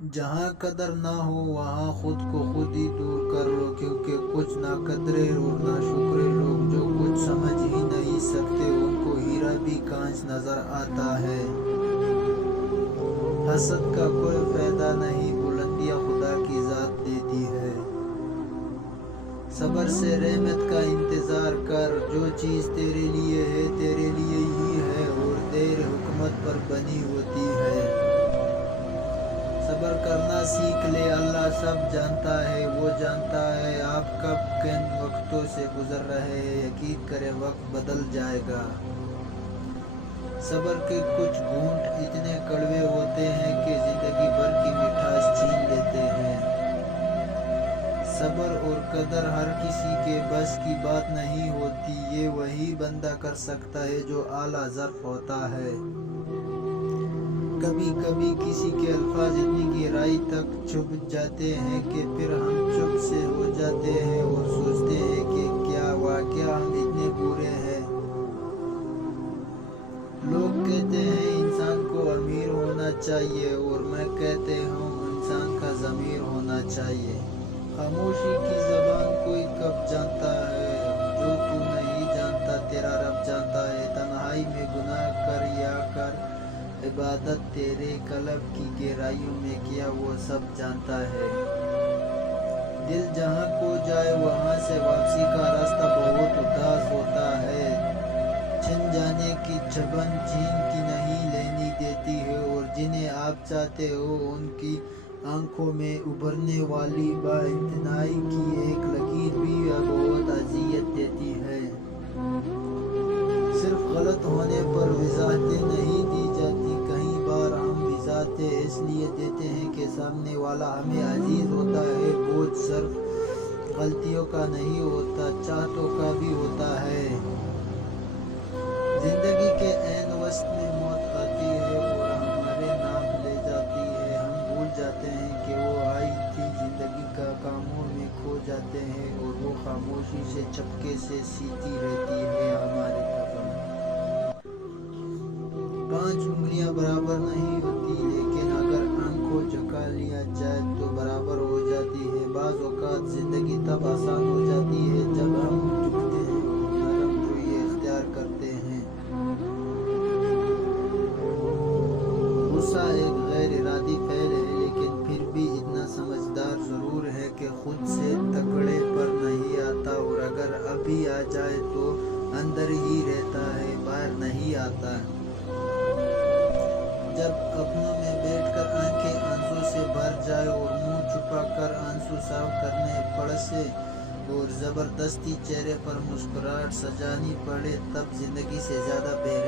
جہاں قدر نہ ہو وہاں خود کو خود ہی دور کر لو، کیونکہ کچھ ناقدرے اور ناشکرے لوگ جو کچھ سمجھ ہی نہیں سکتے ان کو ہیرا بھی کانچ نظر آتا ہے۔ حسد کا کوئی فائدہ نہیں، بلندیاں خدا کی ذات دیتی ہے۔ صبر سے رحمت کا انتظار کر، جو چیز تیرے لیے ہے تیرے لیے ہی ہے اور تیرے حکمت پر بنی ہوتی ہے۔ صبر کرنا سیکھ لے، اللہ سب جانتا ہے، وہ جانتا ہے آپ کب کن وقتوں سے گزر رہے ہیں، یقین کرے وقت بدل جائے گا۔ صبر کے کچھ گھونٹ اتنے کڑوے ہوتے ہیں کہ زندگی بھر کی مٹھاس چھین لیتے ہیں۔ صبر اور قدر ہر کسی کے بس کی بات نہیں ہوتی، یہ وہی بندہ کر سکتا ہے جو اعلیٰ ظرف ہوتا ہے۔ کبھی کبھی کسی کے الفاظ اتنی گہرائی تک چھپ جاتے ہیں کہ پھر ہم چپ سے ہو جاتے ہیں اور سوچتے ہیں کہ کیا واقعہ ہم اتنے برے ہیں۔ لوگ کہتے ہیں انسان کو امیر ہونا چاہیے اور میں کہتے ہوں انسان کا ضمیر ہونا چاہیے۔ خاموشی کی زبان کوئی کب جانتا ہے، جو تو نہیں جانتا تیرا رب جانتا ہے۔ تنہائی میں گناہ کر یا کر عبادت، تیرے قلب کی گہرائیوں میں کیا وہ سب جانتا ہے۔ دل جہاں کو جائے وہاں سے واپسی کا راستہ بہت اداس ہوتا ہے۔ چھن جانے کی چبن جھین کی نہیں لینی دیتی ہے، اور جنہیں آپ چاہتے ہو ان کی آنکھوں میں ابھرنے والی با امتناعی کی ایک لکیر بھی بہت اذیت دیتی ہے۔ صرف غلط ہونے پر وضاحتیں نہیں دی جاتی، کئی بار ہم وضاحتیں اس لیے دیتے ہیں کہ سامنے والا ہمیں عزیز ہوتا ہے۔ بوجھ صرف غلطیوں کا نہیں ہوتا، چاہتوں کا بھی ہوتا ہے۔ زندگی کے عین وسط میں موت آتی ہے اور ہمارے ناپ لے جاتی ہے، ہم بھول جاتے ہیں کہ وہ آئی تھی، زندگی کا کاموں میں کھو جاتے ہیں اور وہ خاموشی سے چپکے سے سیتی رہتی ہے ہمارے کفن۔ 5 انگلیاں برابر نہیں ہوتی، لیکن اگر آنکھ کو جھکا لیا جائے تو برابر ہو جاتی ہے۔ بعض اوقات زندگی تب آسان ہو جاتی ہے جب ہم جھکتے ہیں اور نرم رویے اختیار کرتے ہیں۔ غصہ ایک غیر ارادی فعل ہے، لیکن پھر بھی اتنا سمجھدار ضرور ہے کہ خود سے تکڑے پر نہیں آتا، اور اگر ابھی آ جائے تو اندر ہی رہتا ہے، باہر نہیں آتا۔ جب اپنوں میں بیٹھ کر آنکھیں آنسوں سے بھر جائے اور منہ چھپا کر آنسو صاف کرنے پڑے اور زبردستی چہرے پر مسکراہٹ سجانی پڑے، تب زندگی سے زیادہ بے